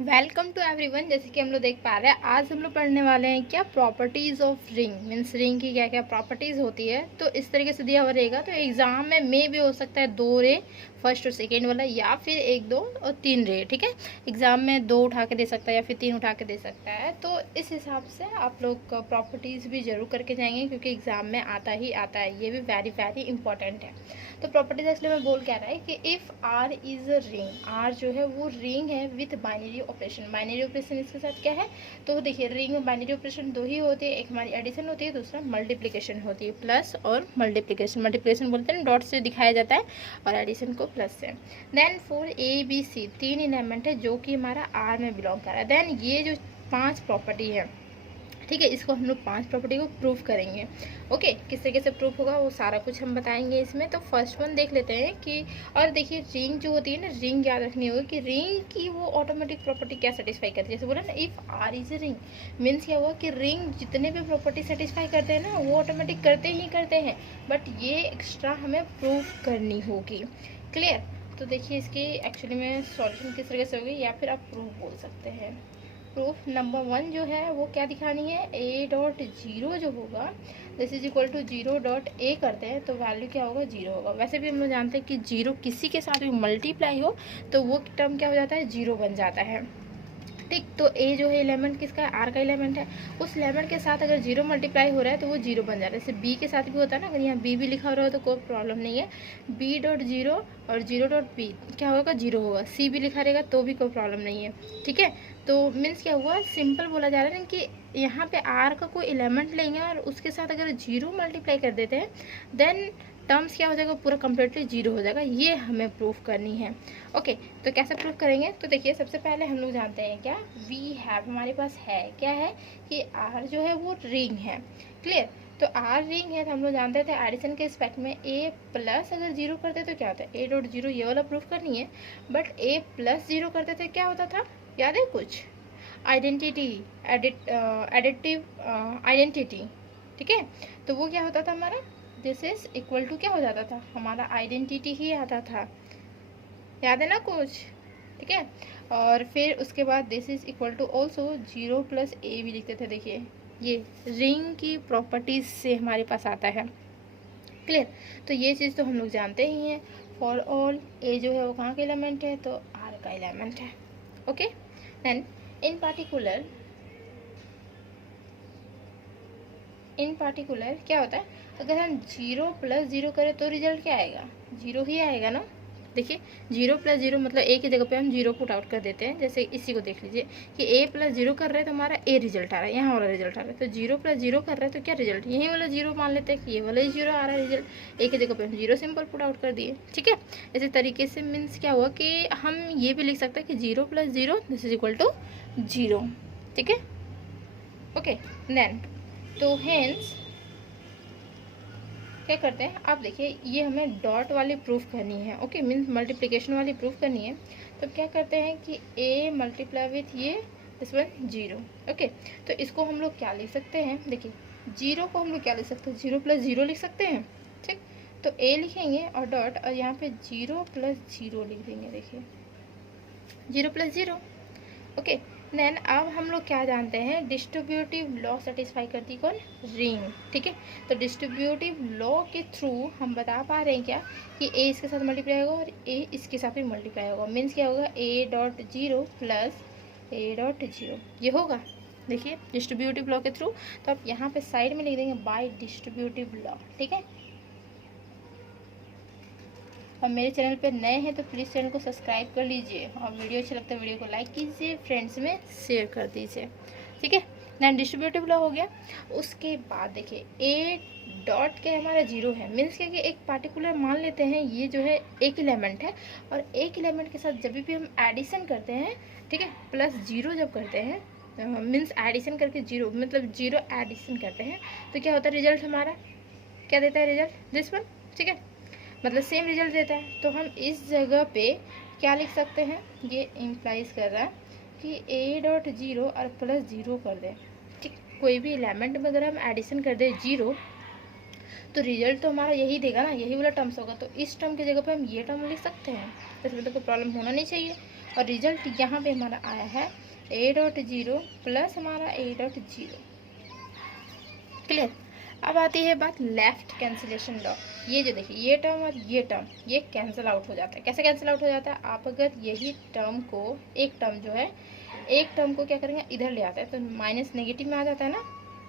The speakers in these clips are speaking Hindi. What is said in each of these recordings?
Welcome to everyone. जैसे कि हम लोग देख पा रहे हैं, आज हम लोग पढ़ने वाले हैं क्या properties of ring. Means ring की क्या क्या प्रॉपर्टीज़ होती है। तो इस तरीके से दिया हुआ रहेगा। तो एग्जाम में मे भी हो सकता है 2 रे, फर्स्ट और सेकेंड वाला, या फिर 1, 2 और 3 रे। ठीक है, एग्जाम में 2 उठा के दे सकता है या फिर 3 उठा के दे सकता है। तो इस हिसाब से आप लोग प्रॉपर्टीज़ भी जरूर करके जाएंगे, क्योंकि एग्जाम में आता ही आता है। ये भी वेरी वेरी इंपॉर्टेंट है। तो प्रॉपर्टीज एक्चुअली में बोल क्या रहा है कि if R is a ring, R जो है वो रिंग है with binary operation. Binary operation इसके साथ क्या है, तो देखिए रिंग में बाइनरी ऑपरेशन 2 ही होते हैं। एक हमारी एडिशन होती है, दूसरा मल्टीप्लिकेशन होती है। प्लस और मल्टीप्लिकेशन, मल्टीप्लिकेशन बोलते हैं डॉट से दिखाया जाता है और एडिशन को प्लस से। Then for A B C 3 element है जो कि हमारा आर में बिलोंग कर रहा है। देन ये जो 5 प्रॉपर्टी है, ठीक है, इसको हम लोग 5 प्रॉपर्टी को प्रूफ करेंगे। ओके, किस तरीके से प्रूफ होगा वो सारा कुछ हम बताएंगे इसमें। तो फर्स्ट वन देख लेते हैं कि, और देखिए रिंग जो होती है ना, रिंग याद रखनी होगी कि रिंग की वो ऑटोमेटिक प्रॉपर्टी क्या सेटिस्फाई करती है। जैसे बोला ना, if R is a ring, means क्या हुआ कि रिंग जितने भी प्रॉपर्टी सेटिस्फाई करते हैं ना, वो ऑटोमेटिक करते ही करते हैं, बट ये एक्स्ट्रा हमें प्रूफ करनी होगी। क्लियर। तो देखिए इसकी एक्चुअली में सॉल्यूशन किस तरीके से होगी, या फिर आप प्रूफ बोल सकते हैं। प्रूफ नंबर 1 जो है वो क्या दिखानी है, ए डॉट जीरो जो होगा, this is equal to zero dot A करते हैं तो वैल्यू क्या होगा, जीरो होगा। वैसे भी हम लोग जानते हैं कि जीरो किसी के साथ भी मल्टीप्लाई हो तो वो टर्म क्या हो जाता है, जीरो बन जाता है। ठीक, तो ए जो है एलिमेंट किसका है, आर का एलिमेंट है। उस एलिमेंट के साथ अगर जीरो मल्टीप्लाई हो रहा है तो वो जीरो बन जा रहा है। जैसे बी के साथ भी होता है ना, अगर यहाँ बी भी लिखा हो रहा हो तो कोई प्रॉब्लम नहीं है। बी डॉट जीरो और जीरो डॉट बी क्या होगा, जीरो होगा। सी भी लिखा रहेगा तो भी कोई प्रॉब्लम नहीं है। ठीक है, तो मीन्स क्या हुआ, सिंपल बोला जा रहा है ना कि यहाँ पे आर का कोई एलिमेंट लेंगे और उसके साथ अगर जीरो मल्टीप्लाई कर देते हैं, देन टर्म्स क्या हो जाएगा, पूरा कम्प्लीटली जीरो हो जाएगा। ये हमें प्रूफ करनी है। ओके, तो कैसे प्रूफ करेंगे, तो देखिए सबसे पहले हम लोग जानते हैं क्या, वी हैव, हमारे पास है क्या है कि आर जो है वो रिंग है। क्लियर। तो आर रिंग है तो हम लोग जानते थे एडिशन के रिस्पेक्ट में ए प्लस अगर जीरो करते तो क्या होता है, ए डॉट जीरो, ये वाला प्रूफ करनी है। बट ए प्लस जीरो करते थे क्या होता था, याद है कुछ, आइडेंटिटी, एडिटिव आइडेंटिटी। ठीक है, तो वो क्या होता था हमारा, दिस इज इक्वल टू क्या हो जाता था, हमारा आइडेंटिटी ही आता था। याद है ना कुछ। ठीक है, और फिर उसके बाद this is equal to also zero plus A भी लिखते थे। देखिए ये रिंग की प्रॉपर्टीज से हमारे पास आता है। क्लियर। तो ये चीज़ तो हम लोग जानते ही हैं। फॉर ऑल ए जो है वो कहाँ का एलिमेंट है, तो आर का एलिमेंट है। ओके, देन इन पार्टिकुलर क्या होता है, अगर हम जीरो प्लस जीरो करें तो रिजल्ट क्या आएगा, जीरो ही आएगा ना। देखिए जीरो प्लस जीरो मतलब ए की जगह पे हम जीरो पुट आउट कर देते हैं। जैसे इसी को देख लीजिए कि ए प्लस जीरो कर रहे हैं तो हमारा ए रिजल्ट आ रहा है, यहाँ वाला रिजल्ट आ रहा है। तो जीरो प्लस जीरो कर रहे हैं तो क्या रिजल्ट, यही वाला जीरो मान लेते हैं कि ये वाला ही जीरो आ रहा है रिजल्ट। ए की जगह पे हम जीरो सिंपल पुट आउट कर दिए। ठीक है, इसी तरीके से मीन्स क्या हुआ कि हम ये भी लिख सकते हैं कि zero plus zero this is equal to zero. ठीक है, ओके। देन तो हेंस क्या करते हैं, आप देखिए ये हमें डॉट वाली प्रूफ करनी है। ओके, मीन्स मल्टीप्लिकेशन वाली प्रूफ करनी है। तो क्या करते हैं कि a मल्टीप्लाई विथ ये दिस वन जीरो। ओके, तो इसको हम लोग क्या लिख सकते हैं, देखिए जीरो को हम लोग क्या लिख सकते हैं, जीरो प्लस जीरो लिख सकते हैं। ठीक, तो a लिखेंगे और डॉट, और यहाँ पे जीरो प्लस जीरो लिख देंगे। देखिए zero plus zero. Okay, then अब हम लोग क्या जानते हैं, डिस्ट्रीब्यूटिव लॉ सेटिस्फाई करती कौन, रिंग। ठीक है, तो डिस्ट्रीब्यूटिव लॉ के थ्रू हम बता पा रहे हैं क्या कि ए इसके साथ मल्टीप्लाई होगा और ए इसके साथ भी मल्टीप्लाई होगा। मीन्स क्या होगा, ए dot zero plus A dot zero, ये होगा। देखिए डिस्ट्रीब्यूटिव लॉ के थ्रू, तो आप यहाँ पे साइड में लिख देंगे बाय डिस्ट्रीब्यूटिव लॉ। ठीक है, और मेरे चैनल पर नए हैं तो प्लीज़ चैनल को सब्सक्राइब कर लीजिए, और वीडियो अच्छा लगता है वीडियो को लाइक कीजिए, फ्रेंड्स में शेयर कर दीजिए। ठीक है, देन डिस्ट्रीब्यूटिव लॉ हो गया। उसके बाद देखिए ए डॉट के हमारा जीरो है, मीन्स क्या कि एक पार्टिकुलर मान लेते हैं ये जो है एक एलिमेंट है, और एक एलिमेंट के साथ जब भी हम एडिशन करते हैं, ठीक है, प्लस जीरो जब करते हैं, मीन्स एडिशन करके जीरो मतलब जीरो एडिशन करते हैं, तो क्या होता है रिजल्ट हमारा, क्या देता है रिजल्ट, दिस वन। ठीक है, मतलब सेम रिजल्ट देता है। तो हम इस जगह पे क्या लिख सकते हैं, ये इम्प्लाइज कर रहा है कि ए डॉट जीरो और प्लस जीरो कर दें। ठीक, कोई भी एलिमेंट में अगर हम एडिशन कर दें जीरो तो रिजल्ट तो हमारा यही देगा ना, यही वाला टर्म्स होगा। तो इस टर्म की जगह पे हम ये टर्म लिख सकते हैं, इसमें तो कोई प्रॉब्लम होना नहीं चाहिए। और रिजल्ट यहाँ पे हमारा आया है a.0 प्लस हमारा a.0। क्लियर। अब आती है बात लेफ्ट कैंसिलेशन लॉ। ये जो देखिए ये टर्म और ये टर्म ये कैंसिल आउट हो जाता है। कैसे कैंसिल आउट हो जाता है? आप अगर यही टर्म को एक टर्म को क्या करेंगे, इधर ले आता है तो माइनस नेगेटिव में आ जाता है ना,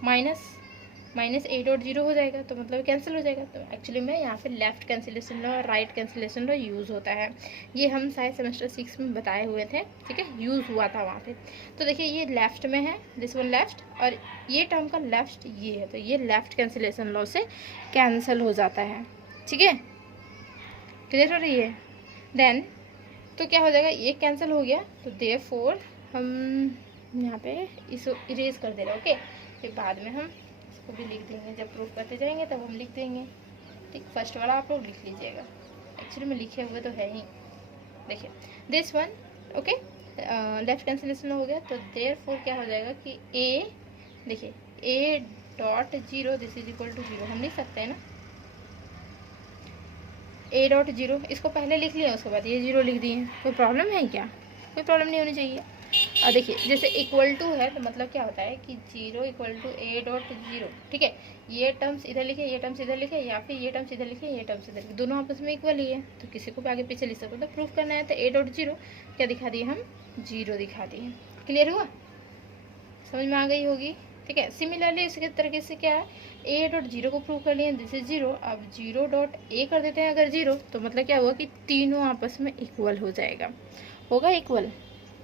माइनस a.0 हो जाएगा, तो मतलब कैंसिल हो जाएगा। तो एक्चुअली में यहाँ पे लेफ्ट कैंसिलेशन लॉ और राइट कैंसिलेशन लॉ यूज़ होता है। ये हम शायद सेमेस्टर 6 में बताए हुए थे, ठीक है, यूज़ हुआ था वहाँ पे। तो देखिए ये लेफ्ट में है, दिस वन लेफ्ट, और ये टर्म का लेफ्ट ये है, तो ये लेफ्ट कैंसिलेशन लॉ से कैंसिल हो जाता है। ठीक है, क्लियर हो रही है? देन तो क्या हो जाएगा, ये कैंसिल हो गया, तो देयरफॉर हम यहाँ पे इसको इरेज कर दे रहे हैं। ओके, फिर बाद में हम इसको भी लिख देंगे, जब प्रूफ करते जाएंगे तब हम लिख देंगे। ठीक, फर्स्ट वाला आप लोग लिख लीजिएगा, एक्चुअली में लिखे हुए तो है ही। देखिए this one, okay, left cancellation हो गया, तो देयरफॉर क्या हो जाएगा कि a, देखिए a.0 this is equal to 0 हम लिख सकते हैं ना, a.0 इसको पहले लिख लिया, उसके बाद ये 0 लिख दिए। कोई प्रॉब्लम है क्या? कोई प्रॉब्लम नहीं होनी चाहिए। और देखिए जैसे इक्वल टू है तो मतलब क्या होता है कि 0 इक्वल टू a.0, ठीक है, ये टर्म्स इधर लिखे, ये टर्म्स इधर लिखे, या फिर ये टर्म्स इधर लिखे, ये टर्म्स इधर लिखे, दोनों आपस में इक्वल ही है, तो किसी को भी आगे पीछे लिख सकते हो। तो प्रूफ करना है तो a.0 क्या दिखा दिए हम, 0 दिखा दिए। क्लियर हुआ? समझ में आ गई होगी। ठीक है, सिमिलरली इसी तरीके से क्या है, a.0 को प्रूव कर लिए, दिस इज 0। अब 0.a कर देते हैं अगर 0, तो मतलब क्या हुआ कि तीनों आपस में इक्वल हो जाएगा, होगा इक्वल।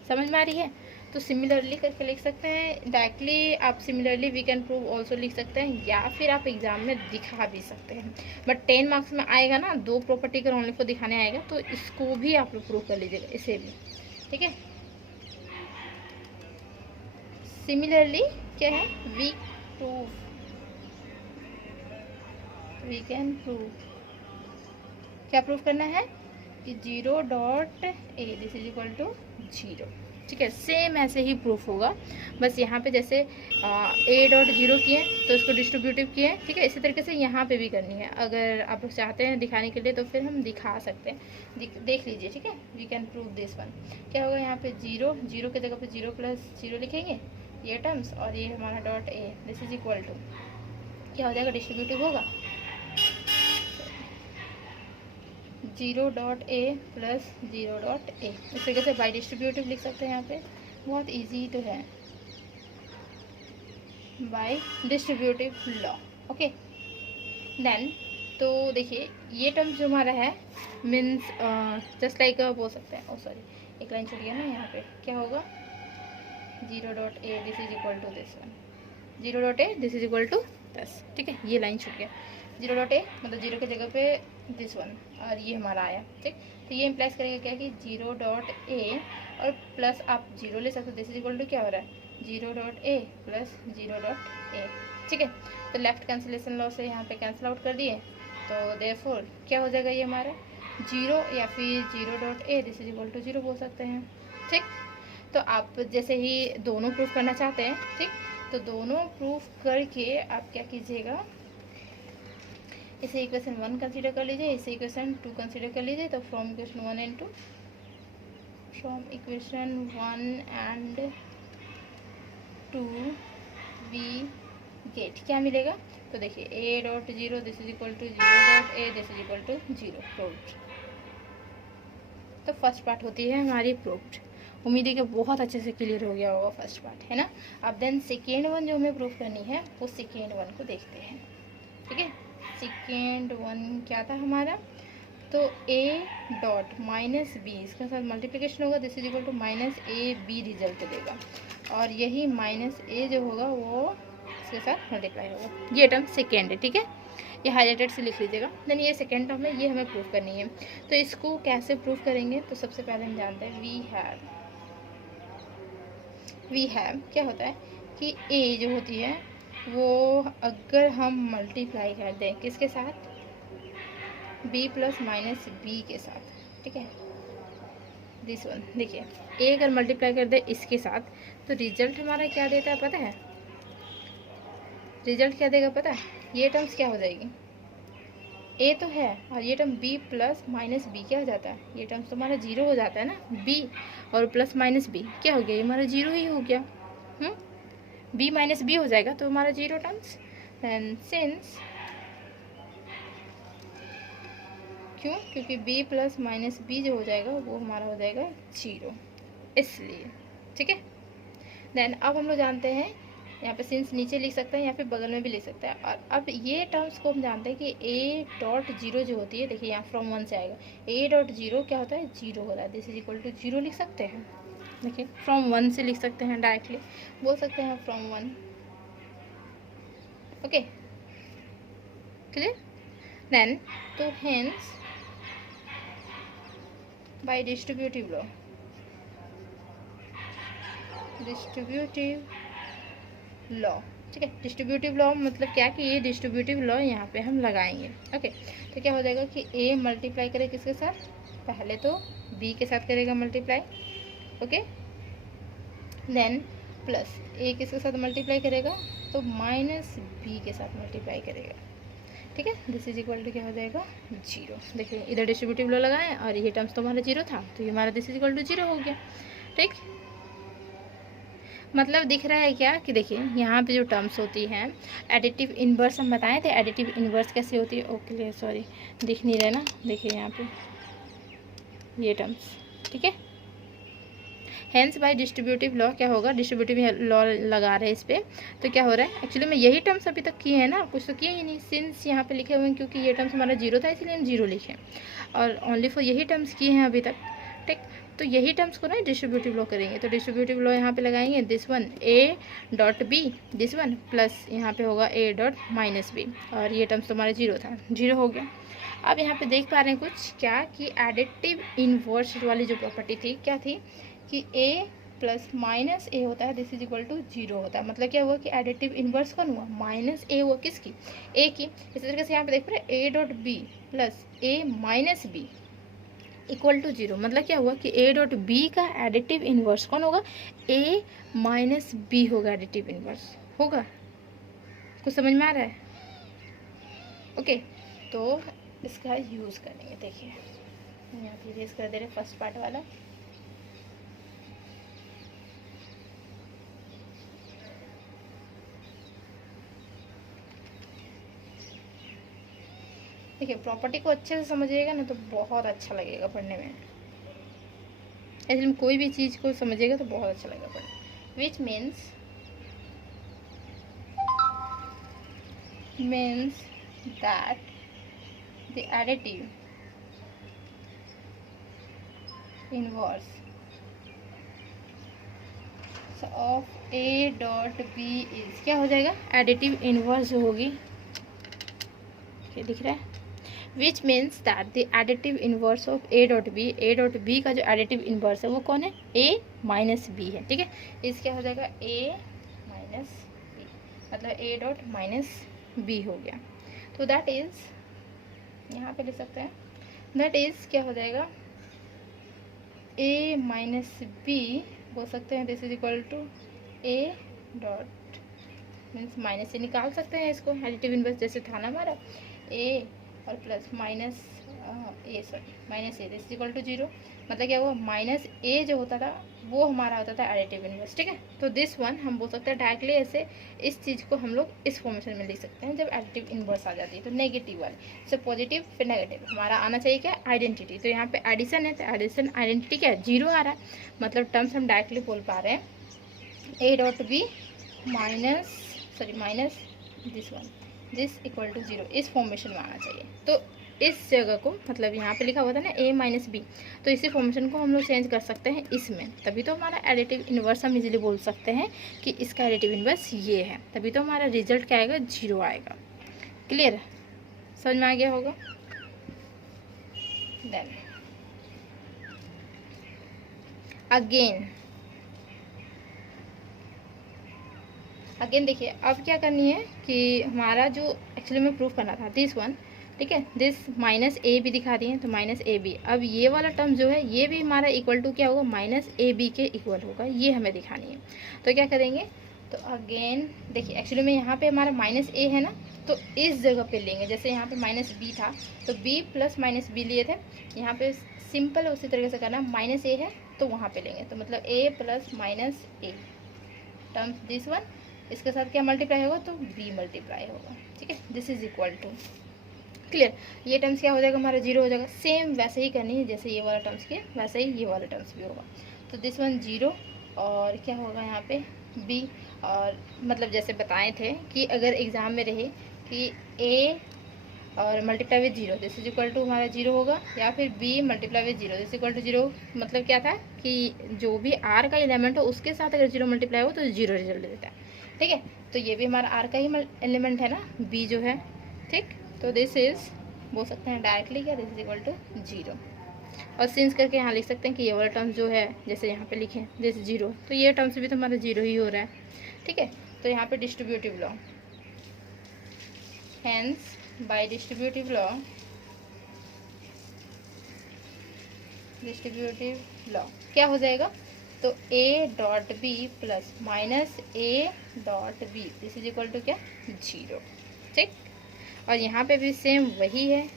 समझ में आ रही है? तो सिमिलरली करके लिख सकते हैं डायरेक्टली, आप similarly we can prove also लिख सकते हैं, या फिर आप एग्जाम में दिखा भी सकते हैं। बट 10 मार्क्स में आएगा ना, 2 प्रॉपर्टी का ओनली को दिखाने आएगा, तो इसको भी आप लोग प्रूव कर लीजिएगा, इसे भी। ठीक है, सिमिलरली क्या है, वी कैन प्रूव, क्या प्रूव करना है कि 0.a this is equal to 0। ठीक है, सेम ऐसे ही प्रूफ होगा, बस यहाँ पे जैसे a.0 किए तो इसको डिस्ट्रीब्यूटिव किए। ठीक है, इसी तरीके से यहाँ पे भी करनी है। अगर आप लोग चाहते हैं दिखाने के लिए तो फिर हम दिखा सकते हैं, देख लीजिए। ठीक है, we can prove this one. क्या होगा यहाँ पे 0 के जगह पे 0 प्लस 0 लिखेंगे, ये टर्म्स, और ये हमारा dot a this is equal to क्या हो जाएगा, डिस्ट्रीब्यूटिव होगा 0.a प्लस 0.a। इस तरीके से बाई डिस्ट्रीब्यूटिव लिख सकते हैं। यहाँ पे बहुत इजी तो है, by distributive law. Okay, then तो देखिए ये टर्म जो हमारा है मीन्स जस्ट लाइक बोल सकते हैं, ओ सॉरी एक लाइन छूट गया ना, यहाँ पे क्या होगा 0.a this is equal to this one, 0.a this is equal to 10। ठीक है, ये लाइन छूट गया, 0.a मतलब 0 की जगह पे दिस वन, और ये हमारा आया। ठीक, तो ये इम्प्लाइज करेगा क्या कि 0.a और प्लस आप 0 ले सकते हो, दिस इज इक्वल टू क्या हो रहा है 0.a प्लस 0.a। ठीक है, तो लेफ्ट कैंसिलेशन लॉ से यहाँ पे कैंसिल आउट कर दिए, तो देयरफॉर क्या हो जाएगा ये हमारा 0 या फिर 0.a this is equal to 0 बोल सकते हैं। ठीक, तो आप जैसे ही दोनों प्रूफ करना चाहते हैं, ठीक, तो दोनों प्रूफ करके आप क्या कीजिएगा, इसे इक्वेशन 1 कंसीडर कर लीजिए, इसे इक्वेशन 2 कंसीडर कर लीजिए। तो from equation 1 and 2, from equation 1 and 2 we get क्या मिलेगा, तो देखिए a.0 this is equal to 0.a this is equal to 0 proved. तो फर्स्ट पार्ट होती है हमारी प्रूव्ड। उम्मीद है कि बहुत अच्छे से क्लियर हो गया होगा फर्स्ट पार्ट, है ना। अब देन सेकेंड वन जो हमें प्रूफ करनी है वो सेकेंड वन को देखते हैं। ठीक है, सेकेंड वन क्या था हमारा, तो a डॉट माइनस बी इसके साथ मल्टीप्लिकेशन होगा, this is equal to minus A B result देगा, और यही माइनस ए जो होगा वो इसके साथ मल्टीप्लाई होगा। ये टर्म सेकेंड है। ठीक है, ये हाईलाइटेड से लिख लीजिएगा। देन ये सेकेंड टर्म है, ये हमें प्रूफ करनी है। तो इसको कैसे प्रूफ करेंगे, तो सबसे पहले हम जानते हैं वी हैव क्या होता है कि a जो होती है वो अगर हम मल्टीप्लाई कर दें किसके साथ, b प्लस माइनस बी के साथ। ठीक है, दिस वन देखिए a अगर मल्टीप्लाई कर दे इसके साथ, तो रिजल्ट हमारा क्या देता है पता है, रिजल्ट क्या देगा पता है, ये टर्म्स क्या हो जाएगी, ए तो है और ये term B plus minus B क्या हो जाता है, ये टर्म तो हमारा जीरो हो जाता है ना, बी और प्लस माइनस बी क्या हो गया, ये हमारा जीरो ही हो गया। बी माइनस बी हो जाएगा तो हमारा जीरो टर्म्स। एंड सिंस, क्यों, क्योंकि b प्लस माइनस बी जो हो जाएगा वो हमारा हो जाएगा जीरो, इसलिए। ठीक है, देन अब हम लोग जानते हैं यहाँ पे सिंस नीचे लिख सकते हैं या फिर बगल में भी लिख सकते हैं। और अब ये टर्म्स को हम जानते हैं कि a डॉट जीरो जो होती है, देखिए यहाँ फ्रॉम वन से आएगा, a डॉट जीरो क्या होता है, जीरो हो रहा है, this is equal to zero लिख सकते हैं। देखिए फ्रॉम वन से लिख सकते हैं, डायरेक्टली बोल सकते हैं from one. Okay clear, then तो hence by distributive law, distributive law, ठीक है, डिस्ट्रीब्यूटिव लॉ मतलब क्या कि ये डिस्ट्रीब्यूटिव लॉ यहाँ पे हम लगाएंगे। ओके, तो क्या हो जाएगा कि a मल्टीप्लाई करे किसके साथ, पहले तो b के साथ करेगा multiply, okay, then plus a किसके साथ मल्टीप्लाई करेगा, तो माइनस b के साथ मल्टीप्लाई करेगा। ठीक है, दिस इज इक्वल टू क्या हो जाएगा, जीरो। देखिए इधर डिस्ट्रीब्यूटिव लॉ लगाएं और ये टर्म्स तो हमारा जीरो था, तो ये हमारा this is equal to zero हो गया। ठीक, मतलब दिख रहा है क्या कि देखिए यहाँ पे जो टर्म्स होती हैं एडिटिव इन्वर्स, हम बताए थे एडिटिव इन्वर्स कैसे होती है। ओके सॉरी, दिख नहीं रहा ना, देखिए यहाँ पे ये टर्म्स, ठीक है। हेंस बाय डिस्ट्रीब्यूटिव लॉ क्या होगा, डिस्ट्रीब्यूटिव लॉ लगा रहे हैं इस पर, तो क्या हो रहा है, एक्चुअली में यही टर्म्स अभी तक किए हैं ना, कुछ तो किए ही नहीं, सिंस यहाँ पे लिखे हुए हैं क्योंकि ये टर्म्स हमारा जीरो था इसलिए हम जीरो लिखे, और ओनली फॉर यही टर्म्स किए हैं अभी तक। ठीक, तो यही टर्म्स को ना डिस्ट्रीब्यूटिव लॉ करेंगे, तो डिस्ट्रीब्यूटिव लॉ यहाँ पे लगाएंगे, this one a dot B, this one plus यहाँ पे होगा a डॉट माइनस बी, और ये टर्म्स तो हमारा जीरो था, जीरो हो गया। अब यहाँ पे देख पा रहे हैं कुछ क्या कि एडिटिव इनवर्स वाली जो प्रॉपर्टी थी क्या थी कि a प्लस माइनस ए होता है, this is equal to zero होता है। मतलब क्या हुआ कि एडिटिव इनवर्स कौन हुआ, माइनस ए हुआ, किसकी, a की। इसी तरीके से यहाँ पे देख पा रहे हैं a dot B plus a minus B equal to zero. मतलब क्या हुआ कि a डॉट बी का एडिटिव इनवर्स कौन होगा, a माइनस बी होगा, एडिटिव इनवर्स होगा। कुछ समझ में आ रहा है, ओके। तो इसका यूज़ करेंगे, देखिए यहाँ पे इरेज कर दे रहे फर्स्ट पार्ट वाला। देखिए प्रॉपर्टी को अच्छे से समझिएगा ना तो बहुत अच्छा लगेगा पढ़ने में, ऐसे कोई भी चीज़ को समझिएगा तो बहुत अच्छा लगेगा पढ़ने। विच means that the additive inverse of a dot b is, क्या हो जाएगा, एडिटिव इनवर्स जो होगी, क्या दिख रहा है, विच means that the additive inverse of a dot b का जो एडिटिव इनवर्स है वो कौन है, a माइनस बी है। ठीक है, इस क्या हो जाएगा a माइनस बी, मतलब a डॉट माइनस बी हो गया। तो दैट इज यहाँ पे लिख सकते हैं, दैट इज क्या हो जाएगा, a माइनस बी बोल सकते हैं, this is equal to a dot means minus से निकाल सकते हैं इसको, एडिटिव इनवर्स जैसे था ना हमारा a और plus minus A, sorry minus A, this equal to zero. मतलब क्या हुआ, माइनस ए जो होता था वो हमारा होता था एडिटिव इनवर्स। ठीक है, तो दिस वन हम बोल सकते हैं डायरेक्टली ऐसे, इस चीज़ को हम लोग इस फॉर्मेशन में लिख सकते हैं जब एडिटिव इनवर्स आ जाती है। तो नेगेटिव वाले, सो पॉजिटिव फिर नेगेटिव, हमारा आना चाहिए क्या, आइडेंटिटी। तो यहाँ पे एडिशन है तो एडिशन आइडेंटिटी क्या है, जीरो आ रहा है, मतलब टर्म्स हम डायरेक्टली बोल पा रहे हैं A dot B minus this one, this equal to zero, इस फॉर्मेशन में आना चाहिए। तो इस जगह को, मतलब यहाँ पे लिखा हुआ था ना a माइनस बी, तो इसी फॉर्मेशन को हम लोग चेंज कर सकते हैं इसमें, तभी तो हमारा एडिटिव इनवर्स हम इजीली बोल सकते हैं कि इसका एडिटिव इनवर्स ये है, तभी तो हमारा रिजल्ट क्या आएगा, जीरो आएगा। क्लियर, समझ में आ गया होगा। देन अगेन देखिए अब क्या करनी है कि हमारा जो एक्चुअली में प्रूफ करना था दिस वन, ठीक है, दिस माइनस ए बी दिखा दिए, तो माइनस ए बी, अब ये वाला टर्म जो है ये भी हमारा इक्वल टू क्या होगा, माइनस ए बी के इक्वल होगा, ये हमें दिखानी है। तो क्या करेंगे, तो अगेन देखिए एक्चुअली में यहाँ पे हमारा माइनस ए है ना, तो इस जगह पे लेंगे। जैसे यहाँ पे माइनस बी था तो बी प्लस माइनस बी लिए थे, यहाँ पे सिंपल उसी तरीके से करना, माइनस ए है तो वहाँ पे लेंगे। तो मतलब A plus minus A terms this one, इसके साथ क्या मल्टीप्लाई होगा तो बी मल्टीप्लाई होगा। ठीक है, this is equal to, clear. ये टर्म्स क्या हो जाएगा हमारा जीरो हो जाएगा। सेम वैसे ही करनी है जैसे ये वाला टर्म्स किया, वैसे ही ये वाला टर्म्स भी होगा। तो दिस वन जीरो, और क्या होगा यहाँ पे बी। और मतलब जैसे बताए थे कि अगर एग्ज़ाम में रहे कि ए और multiply with zero this is equal to हमारा जीरो होगा, या फिर B multiply with zero this equal to zero, मतलब क्या था कि जो भी आर का एलिमेंट हो उसके साथ अगर जीरो मल्टीप्लाई हो तो जीरो रिजल्ट देता है। ठीक है, तो ये भी हमारा आर का ही एलिमेंट है ना, बी जो है। ठीक, तो दिस इज बोल सकते हैं डायरेक्टली क्या, this is equal to zero. और सिंस करके यहाँ लिख सकते हैं कि ये वाला टर्म्स जो है जैसे यहाँ पे लिखे दिस जीरो, तो ये टर्म्स भी तो हमारा जीरो ही हो रहा है। ठीक है, तो यहाँ पे distributive law, hence by distributive law क्या हो जाएगा, तो a dot B plus minus a dot B this is equal to क्या, जीरो। ठीक, और यहाँ पे भी सेम वही है,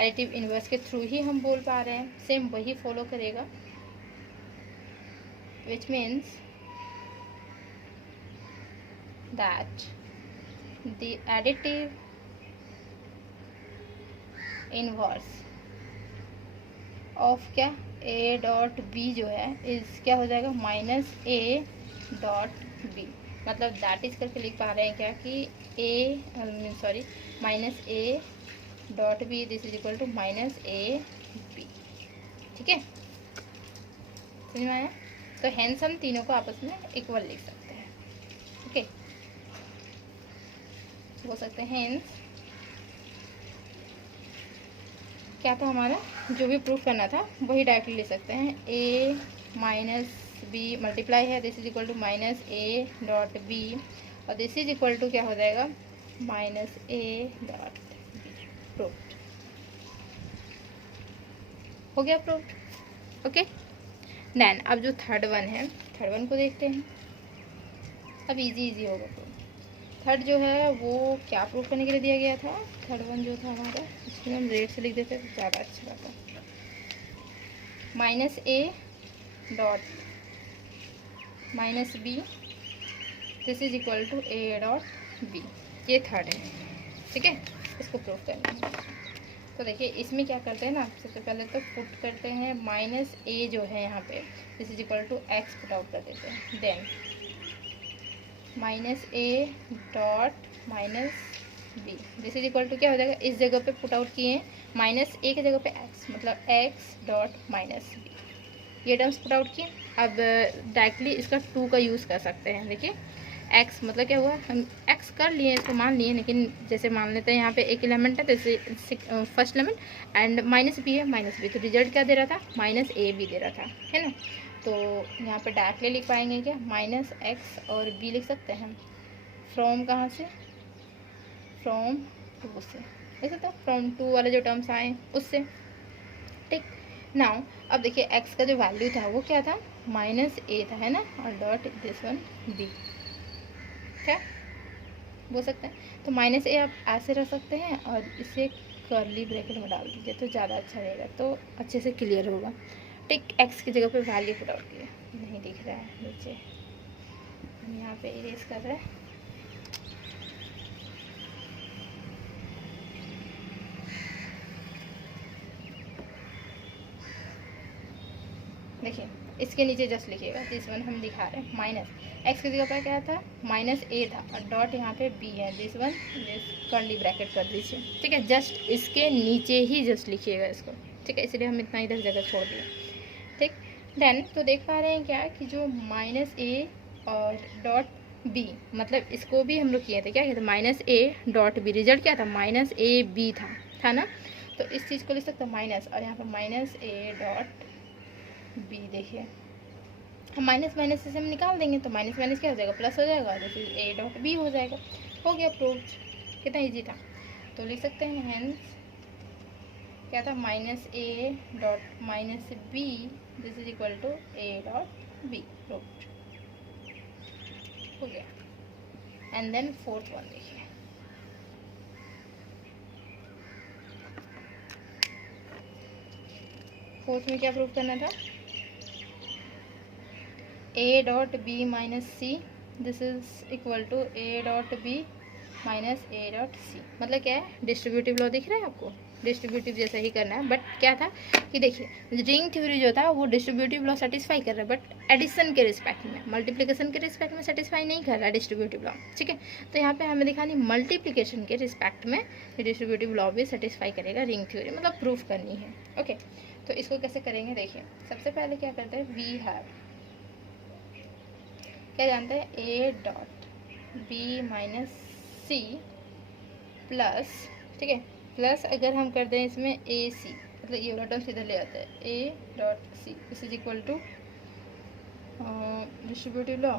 एडिटिव इनवर्स के थ्रू ही हम बोल पा रहे हैं, सेम वही फॉलो करेगा, which means that the additive inverse of क्या, a डॉट बी जो है इस क्या हो जाएगा माइनस a डॉट बी। मतलब दैट इज करके लिख पा रहे हैं क्या कि a sorry minus a dot B this is equal to minus a B. ठीक है, समझ में आया। तो हेंस हम तीनों को आपस में इक्वल लिख सकते हैं। ओके, बोल सकते हैं हेंस क्या था हमारा, जो भी प्रूफ करना था वही डायरेक्टली ले सकते हैं। a माइनस बी मल्टीप्लाई है this is equal to minus a dot B, और दिस इज इक्वल टू क्या हो जाएगा minus a dot B. Proof हो गया, प्रूफ। ओके, देन अब जो थर्ड वन है, थर्ड वन को देखते हैं। अब इजी होगा प्रूफ। थर्ड जो है वो क्या प्रूफ करने के लिए दिया गया था, थर्ड वन जो था हमारा, इसमें हम रेट से लिख देते तो ज़्यादा अच्छा रहता। Minus A dot minus B this is equal to A dot B, ये थर्ड है। ठीक है, इसको प्रूफ करना है। तो देखिए इसमें क्या करते हैं ना, सबसे पहले तो पुट करते हैं माइनस ए जो है यहाँ पे this is equal to X put out कर देते हैं, then minus A dot minus B this is equal to क्या हो जाएगा, इस जगह पे पुट आउट किए हैं माइनस ए की जगह पे एक्स, मतलब एक्स डॉट माइनस बी, ये टर्म्स पुट आउट किए। अब डायरेक्टली इसका टू का यूज़ कर सकते हैं। देखिए एक्स मतलब क्या हुआ, हम एक्स कर लिए इसको मान लिए, लेकिन जैसे मान लेते हैं यहाँ पे एक एलिमेंट है तो इसे first element and minus B है, माइनस बी तो रिजल्ट क्या दे रहा था, माइनस ए बी दे रहा था, है ना। तो यहाँ पे डायरेक्टली लिख पाएंगे क्या, माइनस एक्स और बी लिख सकते हैं फ्रॉम कहाँ से, फ्रॉम टू से लिख सकते हैं, फ्रॉम टू वाले जो टर्म्स आए उससे। ठीक, नाउ अब देखिए एक्स का जो वैल्यू था वो क्या था, माइनस ए था, है ना, और डॉट दिस वन बी, क्या बोल सकते हैं। तो माइनस ए आप ऐसे रख सकते हैं और इसे कर्ली ब्रैकेट में डाल दीजिए तो ज़्यादा अच्छा रहेगा, तो अच्छे से क्लियर होगा। ठीक, एक्स की जगह पे वैल्यू पुट आउट किया, नहीं दिख रहा है नीचे, हम यहाँ पे इरेज कर रहे हैं। देखिए इसके नीचे जस्ट लिखिएगा, दिस वन हम दिखा रहे हैं माइनस एक्स की जगह पर क्या था, माइनस ए था, और डॉट यहाँ पे बी है, this one this curly bracket कर दीजिए। ठीक है, जस्ट इसके नीचे ही जस्ट लिखिएगा इसको। ठीक है, इसलिए हम इतना इधर जगह छोड़ दिए। ठीक, देन तो देख पा रहे हैं क्या कि जो माइनस ए और डॉट बी, मतलब इसको भी हम लोग किए थे, क्या कहते हैं minus A dot B, result क्या था माइनस ए बी था ना। तो इस चीज़ को लिख सकते हैं माइनस, और यहाँ पर माइनस ए डॉट बी। देखिए हम माइनस माइनस से हम निकाल देंगे तो माइनस माइनस क्या हो जाएगा, प्लस हो जाएगा, जैसे ए डॉट बी हो जाएगा। हो गया प्रूफ, कितना इजी था। तो लिख सकते हैं हेंस क्या था, minus A dot minus B this is equal to A dot B. Proof हो गया। एंड देन फोर्थ वन देखिए, फोर्थ में क्या प्रूव करना था, A dot B minus C this is equal to A dot B minus A dot C. मतलब क्या है, डिस्ट्रीब्यूटिव लॉ दिख रहा है आपको, डिस्ट्रीब्यूटिव जैसा ही करना है। बट क्या था कि देखिए रिंग थ्योरी जो था वो डिस्ट्रीब्यूटिव लॉ सेटिस्फाई कर रहा है, बट एडिशन के रिस्पेक्ट में, मल्टीप्लिकेशन के रिस्पेक्ट में सेटिस्फाई नहीं कर रहा है डिस्ट्रीब्यूटिव लॉ। ठीक है, तो यहाँ पे हमें दिखानी मल्टीप्लिकेशन के रिस्पेक्ट में डिस्ट्रीब्यूटिव लॉ भी सेटिस्फाई करेगा रिंग थ्योरी, मतलब प्रूफ करनी है। ओके, तो इसको कैसे करेंगे देखिए, सबसे पहले क्या करते हैं, वी हैव, क्या जानते हैं, A dot B minus C plus, ठीक है, प्लस अगर हम कर दें इसमें ए सी, मतलब ये वाला टर्म सीधा ले आता है, A dot C this is equal to distributive law.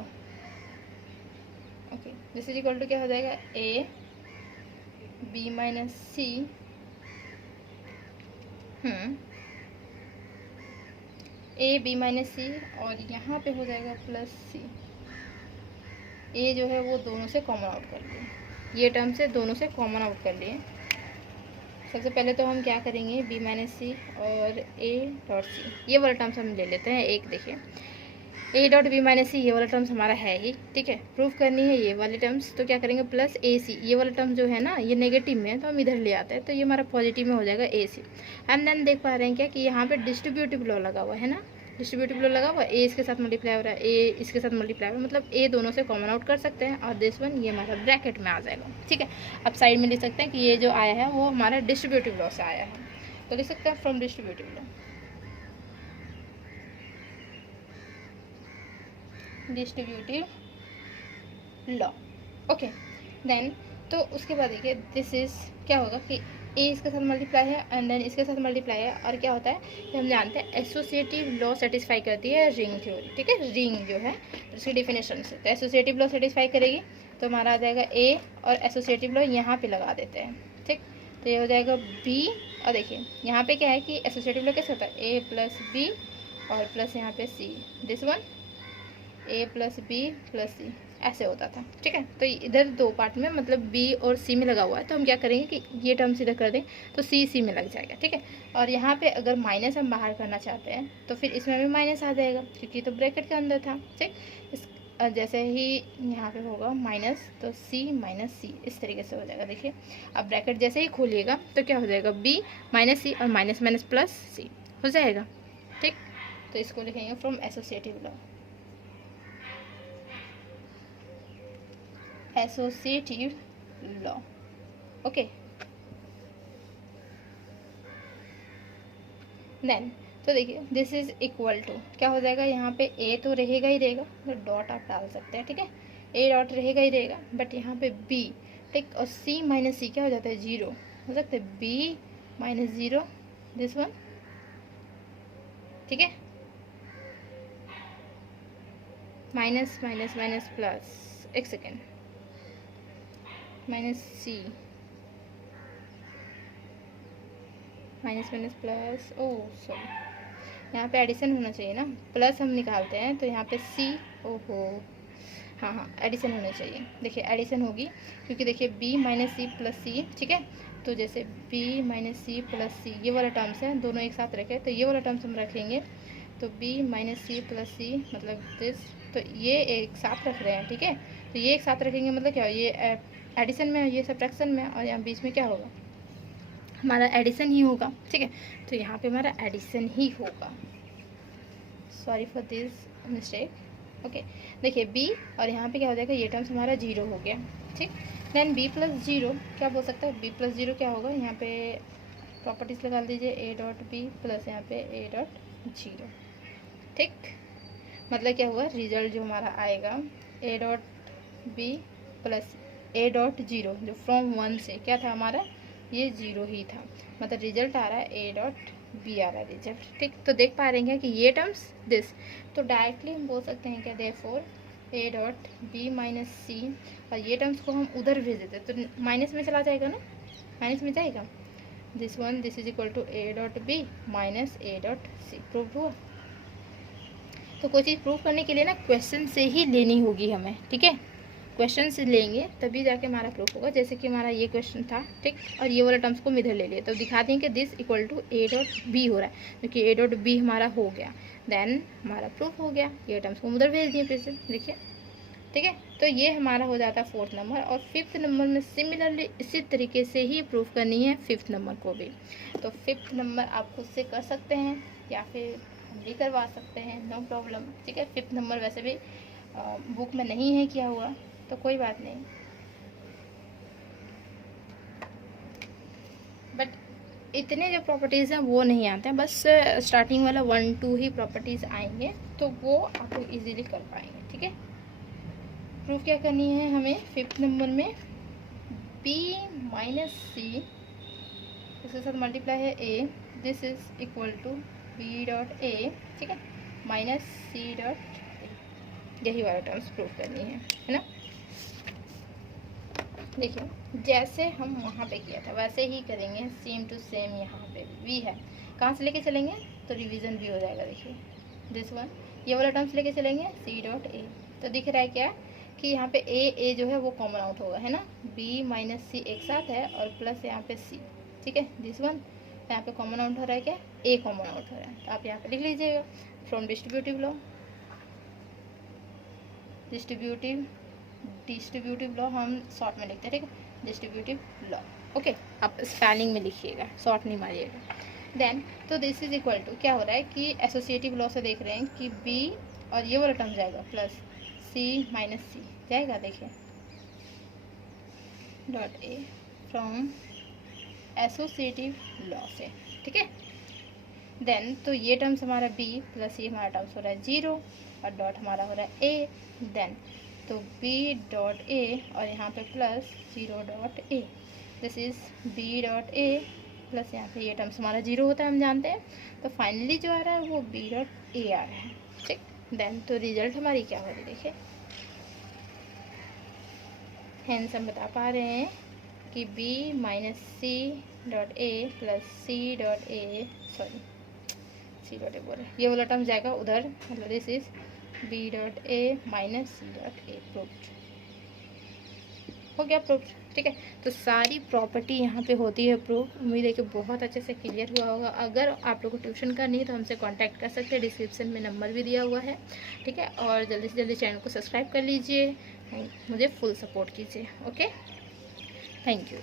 Okay, this is equal to क्या हो जाएगा, A B minus C A B minus C, और यहाँ पे हो जाएगा प्लस सी। ए जो है वो दोनों से कॉमन आउट कर लिए, ये टर्म से दोनों से कॉमन आउट कर लिए। सबसे पहले तो हम क्या करेंगे, बी माइनस सी और ए डॉट सी, ये वाला टर्म्स हम ले लेते हैं एक। देखिए ए डॉट बी माइनस सी ये वाला टर्म्स हमारा है ही, ठीक है, प्रूफ करनी है ये वाले टर्म्स, तो क्या करेंगे, प्लस ए सी, ये वाला टर्म जो है ना ये नेगेटिव में है तो हम इधर ले आते हैं, तो ये हमारा पॉजिटिव में हो जाएगा ए सी। हम देन देख पा रहे हैं क्या कि यहाँ पे डिस्ट्रीब्यूटिव लॉ लगा हुआ है ना, डिस्ट्रीब्यूटिव लॉ लगा हुआ, ए इसके साथ मल्टीप्लाई हो रहा है, ए इसके साथ मल्टीप्लाई हो रहा है, मतलब ए दोनों से कॉमन आउट कर सकते हैं, और दिस वन ये हमारा ब्रैकेट में आ जाएगा। ठीक है, अब साइड में लिख सकते हैं कि ये जो आया है वो हमारा डिस्ट्रीब्यूटिव लॉ से आया है, तो लिख सकते हैं from distributive law, distributive law. Okay, then तो उसके बाद देखिए दिस इज क्या होगा कि ए इसके साथ मल्टीप्लाई है एंड देन इसके साथ मल्टीप्लाई है, और क्या होता है कि हम जानते हैं एसोसिएटिव लॉ सेटिस्फाई करती है रिंग थ्योरी। ठीक है, रिंग जो है उसकी डेफिनेशन से, तो एसोसिएटिव लॉ सेटिस्फाई करेगी तो हमारा आ जाएगा ए, और एसोसिएटिव लॉ यहाँ पे लगा देते हैं। ठीक, तो ये हो जाएगा बी, और देखिए यहाँ पे क्या है कि एसोसिएटिव लॉ कैसे होता है, ए प्लस बी और प्लस यहाँ पे C, this one A plus B plus C, ऐसे होता था। ठीक है, तो इधर दो पार्ट में मतलब बी और सी में लगा हुआ है, तो हम क्या करेंगे कि ये टर्म सीधा कर दें तो सी सी में लग जाएगा। ठीक है, और यहाँ पे अगर माइनस हम बाहर करना चाहते हैं तो फिर इसमें भी माइनस आ जाएगा क्योंकि तो ब्रैकेट के अंदर था। ठीक, इस जैसे ही यहाँ पे होगा माइनस तो सी माइनस सी इस तरीके से हो जाएगा। देखिए अब ब्रैकेट जैसे ही खोलिएगा तो क्या हो जाएगा, बी माइनस सी और माइनस माइनस प्लस सी हो जाएगा। ठीक, तो इसको लिखेंगे from associative law, associative law. Okay, then तो देखिए दिस इज इक्वल टू क्या हो जाएगा, यहाँ पे ए तो रहेगा ही रहेगा, तो डॉट आप डाल सकते हैं। ठीक है, ए डॉट रहेगा ही रहेगा, बट यहाँ पे बी, ठीक, और सी माइनस सी क्या हो जाता है, जीरो हो सकता है, B minus zero this one. ठीक है, माइनस माइनस माइनस प्लस, एक second, minus C minus minus plus, O sorry यहाँ पे एडिशन होना चाहिए ना, प्लस हम निकालते हैं तो यहाँ पे सी, ओहो हाँ हाँ एडिशन होना चाहिए। देखिए एडिशन होगी क्योंकि देखिए बी माइनस सी प्लस सी, ठीक है, तो जैसे बी माइनस सी प्लस सी ये वाला टर्म्स है, दोनों एक साथ रखें तो ये वाला टर्म्स हम रखेंगे, तो बी माइनस सी प्लस सी मतलब दिस, तो ये एक साथ रख रहे हैं। ठीक है, तो ये एक साथ रखेंगे मतलब क्या, ये एडिशन में, ये सब्ट्रैक्शन में, और यहाँ बीच में क्या होगा, हमारा एडिशन ही होगा। ठीक है, तो यहाँ पे हमारा एडिशन ही होगा, sorry for this mistake. Okay, देखिए बी और यहाँ पे क्या हो जाएगा, ये टर्म्स हमारा जीरो हो गया। ठीक, देन बी प्लस जीरो क्या बोल सकता है, बी प्लस जीरो क्या होगा, यहाँ पे प्रॉपर्टीज लगा दीजिए, ए डॉट बी प्लस यहाँ पे ए डॉट जीरो। ठीक, मतलब क्या हुआ, रिजल्ट जो हमारा आएगा A dot B plus A dot zero, जो फ्रॉम वन से क्या था हमारा, ये जीरो ही था, मतलब रिजल्ट आ रहा है ए डॉट बी आ रहा है रिजल्ट। ठीक, तो देख पा रहे हैं कि ये टर्म्स दिस, तो डायरेक्टली हम बोल सकते हैं क्या, therefore A dot B minus C, और ये टर्म्स को हम उधर भेज देते हैं तो माइनस में चला जाएगा ना, माइनस में जाएगा, this one this is equal to A dot B minus A dot C. Prove हुआ। तो कोई चीज़ प्रूव करने के लिए ना क्वेश्चन से ही लेनी होगी हमें। ठीक है, क्वेश्चन से लेंगे तभी जाके हमारा प्रूफ होगा। जैसे कि हमारा ये क्वेश्चन था, ठीक, और ये वाला टर्म्स को हम इधर ले लिए, तो दिखा देंगे कि this equal to A dot B हो रहा है, क्योंकि ए डॉट बी हमारा हो गया, देन हमारा प्रूफ हो गया। ये टर्म्स को हम उधर भेज दिए फिर से, देखिए, ठीक है। तो ये हमारा हो जाता है 4th नंबर। और 5th नंबर में सिमिलरली इसी तरीके से ही प्रूफ करनी है 5th नंबर को भी। तो 5th नंबर आप खुद से कर सकते हैं या फिर हम भी करवा सकते हैं, नो प्रॉब्लम, ठीक है। 5th नंबर वैसे भी बुक में नहीं है किया हुआ, तो कोई बात नहीं, बट इतने जो प्रॉपर्टीज़ हैं वो नहीं आते हैं, बस स्टार्टिंग वाला 1 2 ही प्रॉपर्टीज़ आएंगे, तो वो आप लोग ईजिली कर पाएंगे, ठीक है। प्रूफ क्या करनी है हमें 5th नंबर में, b माइनस सी, इसके साथ मल्टीप्लाई है a, this is equal to b dot a, ठीक है, माइनस सी डॉट a, यही वाला टर्म्स प्रूफ करनी है ना। देखिए जैसे हम वहाँ पे किया था वैसे ही करेंगे, सेम टू सेम यहाँ पे भी है। कहाँ से लेके चलेंगे तो रिवीजन भी हो जाएगा। देखिए दिस वन, ये वाला टर्म्स लेके चलेंगे c डॉट a, तो दिख रहा है क्या कि यहाँ पे a जो है वो कॉमन आउट होगा, है ना, b माइनस सी एक साथ है और प्लस यहाँ पे c, ठीक है, दिस वन। यहाँ पे कॉमन आउट हो रहा है क्या, a कॉमन आउट हो रहा है, तो आप यहाँ पे लिख लीजिएगा from distributive law. Distributive law हम शॉर्ट में लिखते हैं, ठीक है, डिस्ट्रीब्यूटिव लॉ, ओके। आप स्पेलिंग में लिखिएगा, शॉर्ट नहीं मारिएगा। देन तो दिस इज इक्वल टू क्या हो रहा है कि एसोसिएटिव लॉ से देख रहे हैं कि b और ये वाला टर्म जाएगा प्लस c माइनस सी जाएगा, देखिए dot a from associative law से, ठीक है। देन तो ये टर्म्स हमारा b प्लस ये हमारा टर्म्स हो रहा है 0 और डॉट हमारा हो रहा है a, देन तो b डॉट a और यहाँ पे plus 0 dot a, this is b dot a plus यहाँ पे ये टर्म्स हमारा 0 होता है, हम जानते हैं। तो फाइनली जो आ रहा है वो b डॉट a आ रहा है, ठीक। देन तो रिजल्ट हमारी क्या हो रही है, देखिए हेंस हम बता पा रहे हैं कि b minus C dot a plus C dot a, sorry C dot a बोल रहे, ये वाला टर्म जाएगा उधर, मतलब this is b dot a minus C dot a, proofed हो गया, प्रूफ, ठीक है। तो सारी प्रॉपर्टी यहाँ पे होती है प्रूफ। उम्मीद है कि बहुत अच्छे से क्लियर हुआ होगा। अगर आप लोग को ट्यूशन करनी है तो हमसे कांटेक्ट कर सकते हैं, डिस्क्रिप्शन में नंबर भी दिया हुआ है, ठीक है। और जल्दी से जल्दी चैनल को सब्सक्राइब कर लीजिए, मुझे फुल सपोर्ट कीजिए, ओके, थैंक यू।